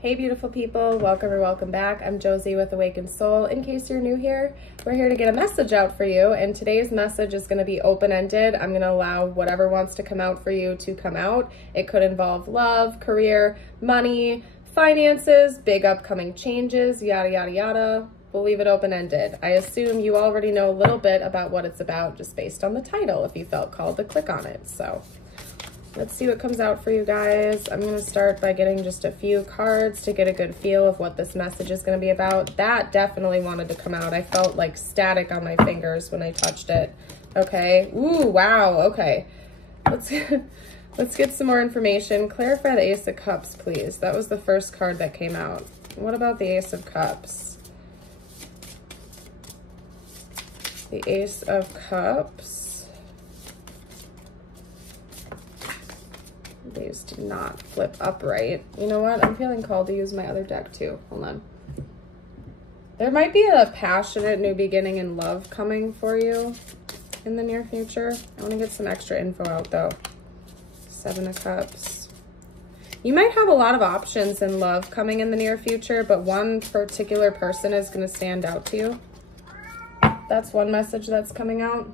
Hey beautiful people, welcome or welcome back. I'm Josie with Awakened Soul. In case you're new here, we're here to get a message out for you, and today's message is going to be open-ended. I'm going to allow whatever wants to come out for you to come out. It could involve love, career, money, finances, big upcoming changes, yada yada yada. We'll leave it open-ended. I assume you already know a little bit about what it's about just based on the title if you felt called to click on it. So let's see what comes out for you guys. I'm going to start by getting just a few cards to get a good feel of what this message is going to be about. That definitely wanted to come out. I felt like static on my fingers when I touched it. Okay. Ooh, wow. Okay. Let's get some more information. Clarify the Ace of Cups, please. That was the first card that came out. What about the Ace of Cups? The Ace of Cups. These did not flip upright. You know what? I'm feeling called to use my other deck too. Hold on. There might be a passionate new beginning in love coming for you in the near future. I want to get some extra info out though. Seven of Cups. You might have a lot of options in love coming in the near future, but one particular person is going to stand out to you. That's one message that's coming out.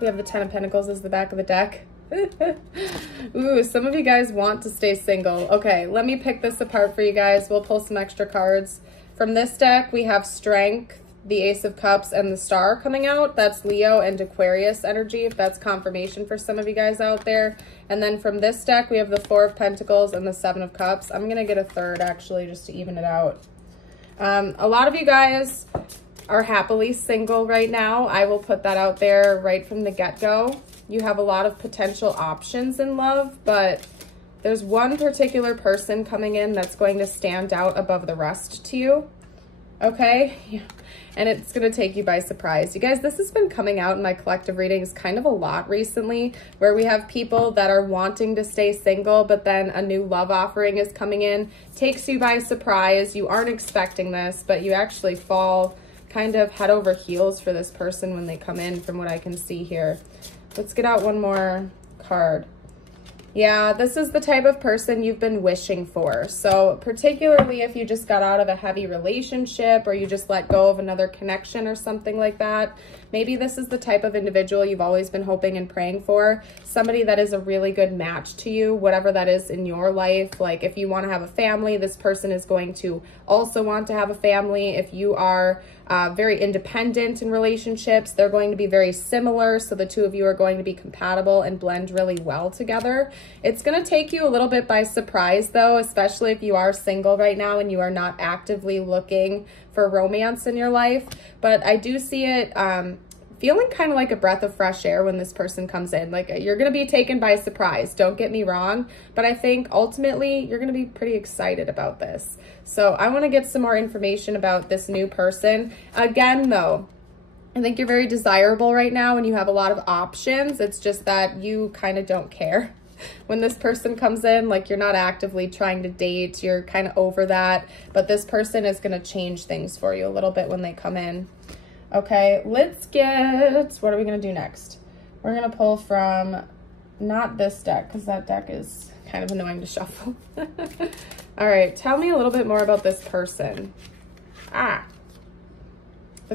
We have the Ten of Pentacles as the back of the deck. Ooh, some of you guys want to stay single. Okay, let me pick this apart for you guys. We'll pull some extra cards. From this deck, we have Strength, the Ace of Cups, and the Star coming out. That's Leo and Aquarius energy, if that's confirmation for some of you guys out there. And then from this deck, we have the Four of Pentacles and the Seven of Cups. I'm going to get a third, actually, just to even it out. A lot of you guys are happily single right now. I will put that out there right from the get-go. You have a lot of potential options in love, but there's one particular person coming in that's going to stand out above the rest to you, okay? Yeah. And it's going to take you by surprise. You guys, this has been coming out in my collective readings kind of a lot recently, where we have people that are wanting to stay single, but then a new love offering is coming in, takes you by surprise. You aren't expecting this, but you actually fall kind of head over heels for this person when they come in, from what I can see here. Let's get out one more card. Yeah, this is the type of person you've been wishing for. So particularly if you just got out of a heavy relationship or you just let go of another connection or something like that, maybe this is the type of individual you've always been hoping and praying for. Somebody that is a really good match to you, whatever that is in your life. Like if you want to have a family, this person is going to also want to have a family. If you are very independent in relationships, they're going to be very similar. So the two of you are going to be compatible and blend really well together. It's going to take you a little bit by surprise though, especially if you are single right now and you are not actively looking for romance in your life. But I do see it feeling kind of like a breath of fresh air when this person comes in. Like you're going to be taken by surprise, don't get me wrong, but I think ultimately you're going to be pretty excited about this. So I want to get some more information about this new person. Again though, I think you're very desirable right now and you have a lot of options. It's just that you kind of don't care when this person comes in. Like you're not actively trying to date, you're kind of over that, but this person is going to change things for you a little bit when they come in. Okay, let's get, what are we going to do next? We're going to pull from, not this deck, because that deck is kind of annoying to shuffle. All right, tell me a little bit more about this person. The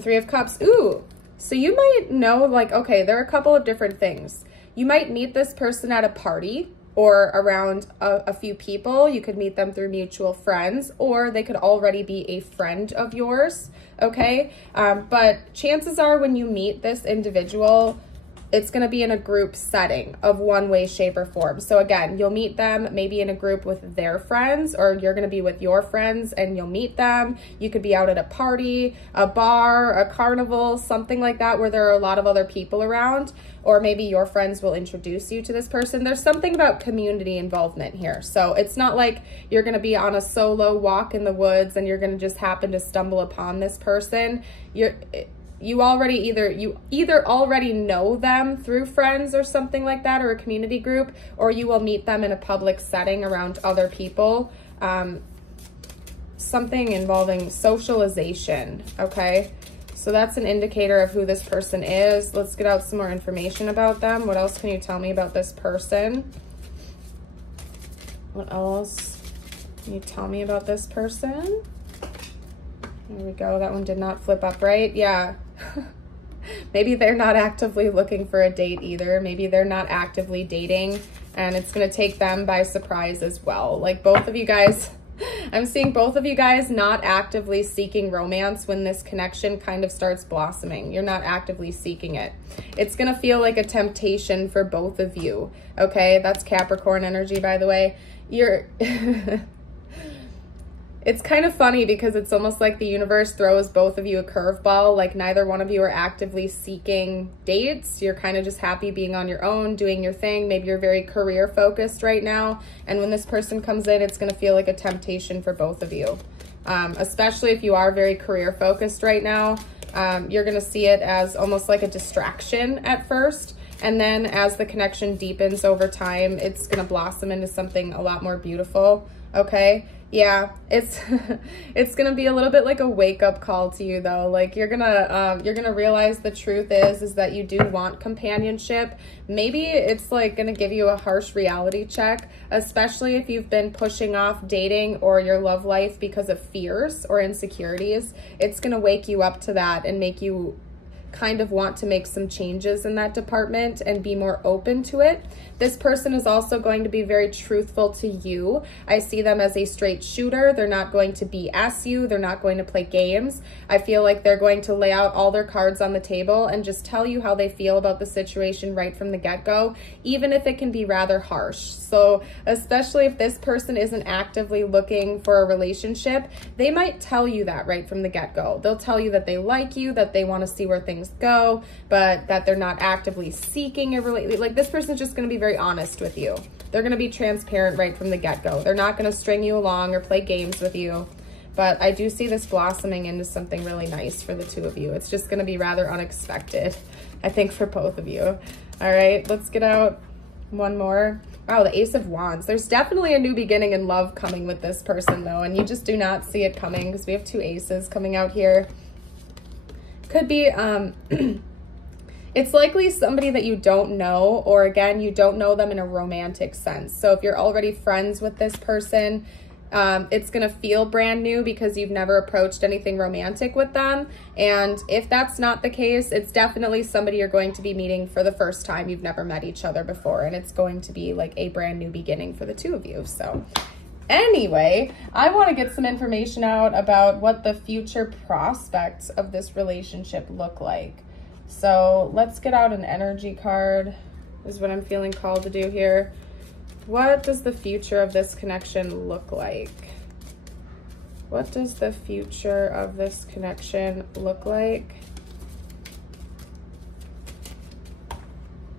Three of Cups. Ooh, so you might know, like, okay, there are a couple of different things. You might meet this person at a party or around a few people. You could meet them through mutual friends, or they could already be a friend of yours, okay? But chances are when you meet this individual, it's going to be in a group setting of one way, shape, or form. So again, you'll meet them maybe in a group with their friends, or you're going to be with your friends and you'll meet them. You could be out at a party, a bar, a carnival, something like that, where there are a lot of other people around, or maybe your friends will introduce you to this person. There's something about community involvement here. So it's not like you're going to be on a solo walk in the woods and you're going to just happen to stumble upon this person. You either already know them through friends or something like that, or a community group, or you will meet them in a public setting around other people. Something involving socialization, okay? So that's an indicator of who this person is. Let's get out some more information about them. What else can you tell me about this person? What else? Can you tell me about this person? There we go. That one did not flip up right. Yeah. Maybe they're not actively looking for a date either. Maybe they're not actively dating, and it's going to take them by surprise as well. Like both of you guys, I'm seeing both of you guys not actively seeking romance when this connection kind of starts blossoming. You're not actively seeking it. It's going to feel like a temptation for both of you. Okay, that's Capricorn energy, by the way. You're... It's kind of funny because it's almost like the universe throws both of you a curveball. Like neither one of you are actively seeking dates. You're kind of just happy being on your own, doing your thing. Maybe you're very career focused right now. And when this person comes in, it's going to feel like a temptation for both of you. Especially if you are very career focused right now. You're going to see it as almost like a distraction at first. And then as the connection deepens over time, it's going to blossom into something a lot more beautiful. Okay. Yeah, it's it's gonna be a little bit like a wake-up call to you though. Like you're gonna realize the truth is that you do want companionship. Maybe it's like gonna give you a harsh reality check, especially if you've been pushing off dating or your love life because of fears or insecurities. It's gonna wake you up to that and make you kind of want to make some changes in that department and be more open to it. This person is also going to be very truthful to you. I see them as a straight shooter. They're not going to BS you. They're not going to play games. I feel like they're going to lay out all their cards on the table and just tell you how they feel about the situation right from the get-go, even if it can be rather harsh. So especially if this person isn't actively looking for a relationship, they might tell you that right from the get-go. They'll tell you that they like you, that they want to see where things go, but that they're not actively seeking a relationship. Like this person's just going to be very honest with you. They're going to be transparent right from the get-go. They're not going to string you along or play games with you. But I do see this blossoming into something really nice for the two of you. It's just going to be rather unexpected, I think, for both of you. All right, let's get out one more. Wow, the Ace of Wands. There's definitely a new beginning in love coming with this person, though, and you just do not see it coming because we have two aces coming out here. Could be, it's likely somebody that you don't know, or again, you don't know them in a romantic sense. So if you're already friends with this person, it's going to feel brand new because you've never approached anything romantic with them. And if that's not the case, it's definitely somebody you're going to be meeting for the first time. You've never met each other before, and it's going to be like a brand new beginning for the two of you. So anyway, I want to get some information out about what the future prospects of this relationship look like. So let's get out an energy card, is what I'm feeling called to do here. What does the future of this connection look like? What does the future of this connection look like?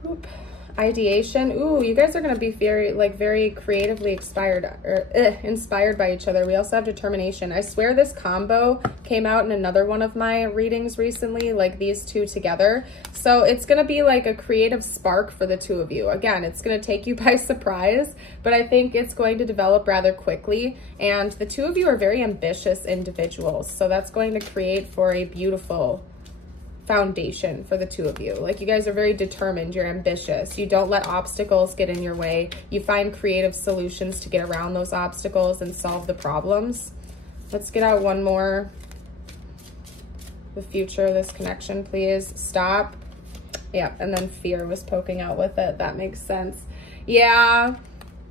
Oop. Ideation. Ooh, you guys are going to be very creatively inspired by each other. We also have determination. I swear this combo came out in another one of my readings recently, like these two together. So it's going to be like a creative spark for the two of you. Again, it's going to take you by surprise, but I think it's going to develop rather quickly. And the two of you are very ambitious individuals. So that's going to create for a beautiful foundation for the two of you. Like you guys are very determined, you're ambitious, you don't let obstacles get in your way, you find creative solutions to get around those obstacles and solve the problems. Let's get out one more. The future of this connection, please. Stop. Yeah, and then fear was poking out with it. That makes sense. Yeah,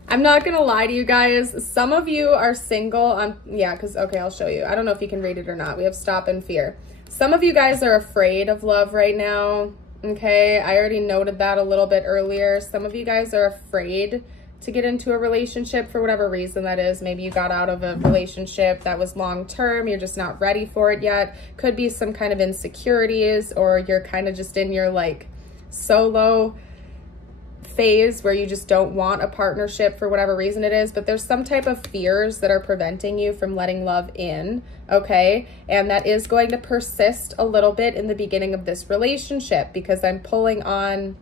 I'm not gonna lie to you guys, some of you are single. Yeah, because okay, I'll show you. I don't know if you can read it or not. We have stop and fear. Some of you guys are afraid of love right now, okay? I already noted that a little bit earlier. Some of you guys are afraid to get into a relationship for whatever reason that is. Maybe you got out of a relationship that was long-term. You're just not ready for it yet. Could be some kind of insecurities, or you're kind of just in your like solo phase where you just don't want a partnership for whatever reason it is, but there's some type of fears that are preventing you from letting love in, okay? And that is going to persist a little bit in the beginning of this relationship because I'm pulling on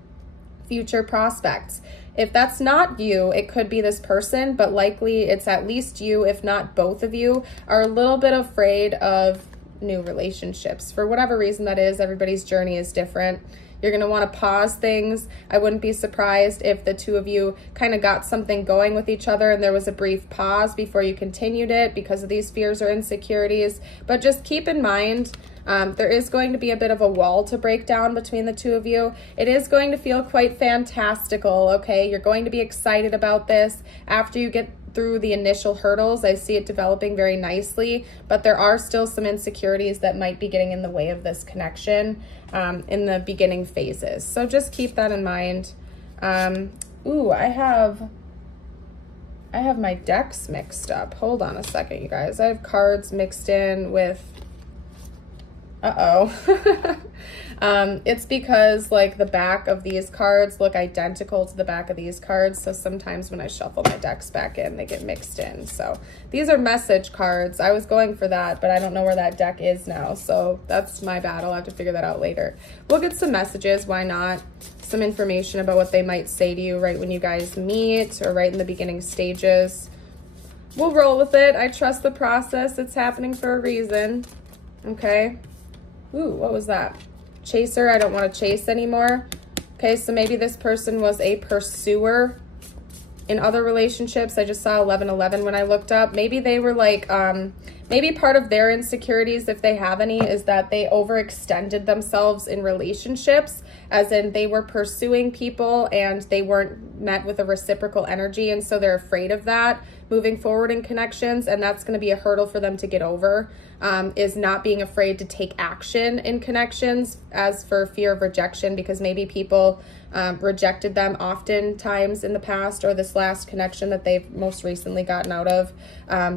future prospects. If that's not you, it could be this person, but likely it's at least you, if not both of you, are a little bit afraid of new relationships. For whatever reason that is, everybody's journey is different. You're going to want to pause things. I wouldn't be surprised if the two of you kind of got something going with each other and there was a brief pause before you continued it because of these fears or insecurities. But just keep in mind, there is going to be a bit of a wall to break down between the two of you. It is going to feel quite fantastical, okay? You're going to be excited about this after you get through the initial hurdles. I see it developing very nicely, but there are still some insecurities that might be getting in the way of this connection in the beginning phases. So just keep that in mind. Ooh, I have my decks mixed up. Hold on a second, you guys. I have cards mixed in with, it's because like the back of these cards look identical to the back of these cards. So sometimes when I shuffle my decks back in, they get mixed in. So these are message cards. I was going for that, but I don't know where that deck is now. So that's my bad. I'll have to figure that out later. We'll get some messages. Why not? Some information about what they might say to you right when you guys meet or right in the beginning stages. We'll roll with it. I trust the process. It's happening for a reason. Okay. Ooh, what was that? Chaser, I don't want to chase anymore. Okay, so maybe this person was a pursuer in other relationships. I just saw 1111 when I looked up. Maybe they were like, maybe part of their insecurities, if they have any, is that they overextended themselves in relationships, as in they were pursuing people and they weren't met with a reciprocal energy. And so they're afraid of that moving forward in connections. And that's going to be a hurdle for them to get over, is not being afraid to take action in connections as for fear of rejection, because maybe people rejected them oftentimes in the past, or this last connection that they've most recently gotten out of,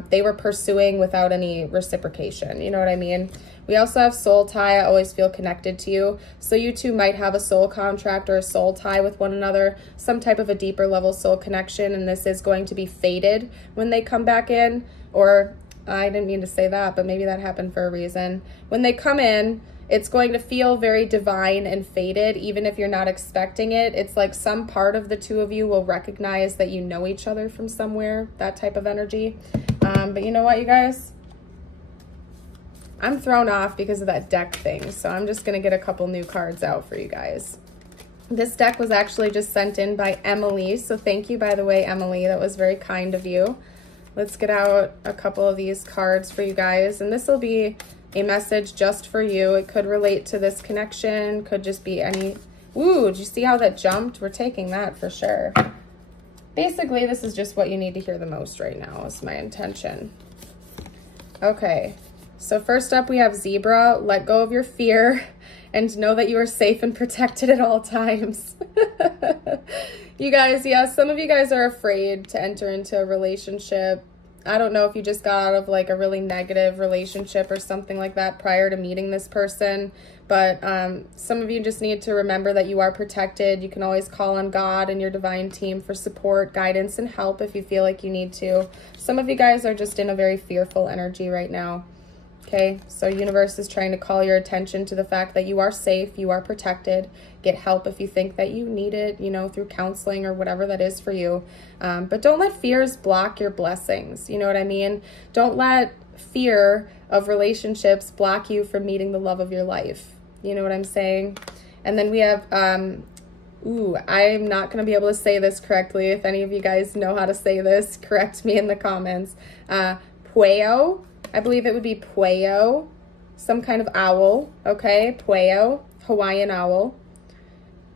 they were pursuing without any reciprocation. You know what I mean? We also have soul tie. I always feel connected to you. So you two might have a soul contract or a soul tie with one another, some type of a deeper level soul connection. And this is going to be fated when they come back in, or I didn't mean to say that, but maybe that happened for a reason. When they come in, it's going to feel very divine and fated, even if you're not expecting it. It's like some part of the two of you will recognize that you know each other from somewhere, that type of energy. But you know what, you guys? I'm thrown off because of that deck thing, so I'm just going to get a couple new cards out for you guys. This deck was actually just sent in by Emily, so thank you, by the way, Emily. That was very kind of you. Let's get out a couple of these cards for you guys, and this will be a message just for you. It could relate to this connection, could just be any... Ooh, did you see how that jumped? We're taking that for sure. Basically, this is just what you need to hear the most right now, is my intention. Okay, so first up we have Zebra. Let go of your fear and know that you are safe and protected at all times. You guys, yeah, some of you guys are afraid to enter into a relationship. I don't know if you just got out of like a really negative relationship or something like that prior to meeting this person, but some of you just need to remember that you are protected. You can always call on God and your divine team for support, guidance, and help if you feel like you need to. Some of you guys are just in a very fearful energy right now. Okay, so universe is trying to call your attention to the fact that you are safe, you are protected. Get help if you think that you need it, you know, through counseling or whatever that is for you. But don't let fears block your blessings. You know what I mean? Don't let fear of relationships block you from meeting the love of your life. You know what I'm saying? And then we have, ooh, I'm not going to be able to say this correctly. If any of you guys know how to say this, correct me in the comments. Pueo. I believe it would be Pueo, some kind of owl, okay? Pueo, Hawaiian owl.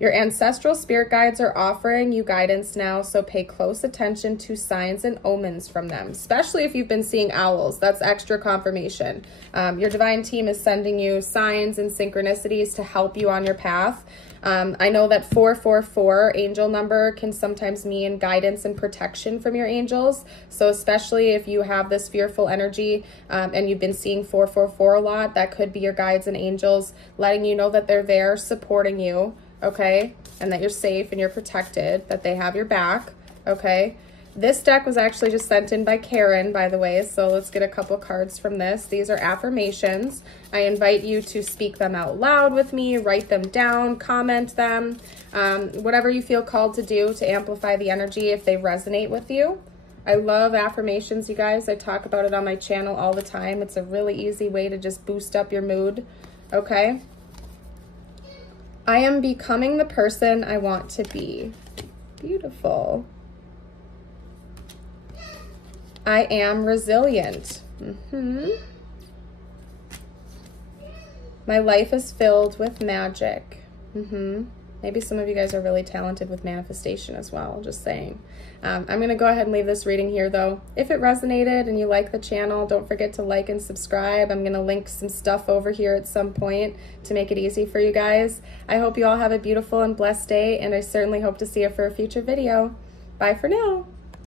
Your ancestral spirit guides are offering you guidance now, so pay close attention to signs and omens from them, especially if you've been seeing owls. That's extra confirmation. Your divine team is sending you signs and synchronicities to help you on your path. I know that 444 angel number can sometimes mean guidance and protection from your angels. So especially if you have this fearful energy and you've been seeing 444 a lot, that could be your guides and angels letting you know that they're there supporting you, okay? And that you're safe and you're protected, that they have your back, okay? This deck was actually just sent in by Karen, by the way, so let's get a couple cards from this. These are affirmations. I invite you to speak them out loud with me, write them down, comment them, whatever you feel called to do to amplify the energy if they resonate with you. I love affirmations, you guys. I talk about it on my channel all the time. It's a really easy way to just boost up your mood, okay? I am becoming the person I want to be. Beautiful. I am resilient. My life is filled with magic. Maybe some of you guys are really talented with manifestation as well, just saying. I'm going to go ahead and leave this reading here, though. If it resonated and you like the channel, don't forget to like and subscribe. I'm going to link some stuff over here at some point to make it easy for you guys. I hope you all have a beautiful and blessed day, and I certainly hope to see you for a future video. Bye for now.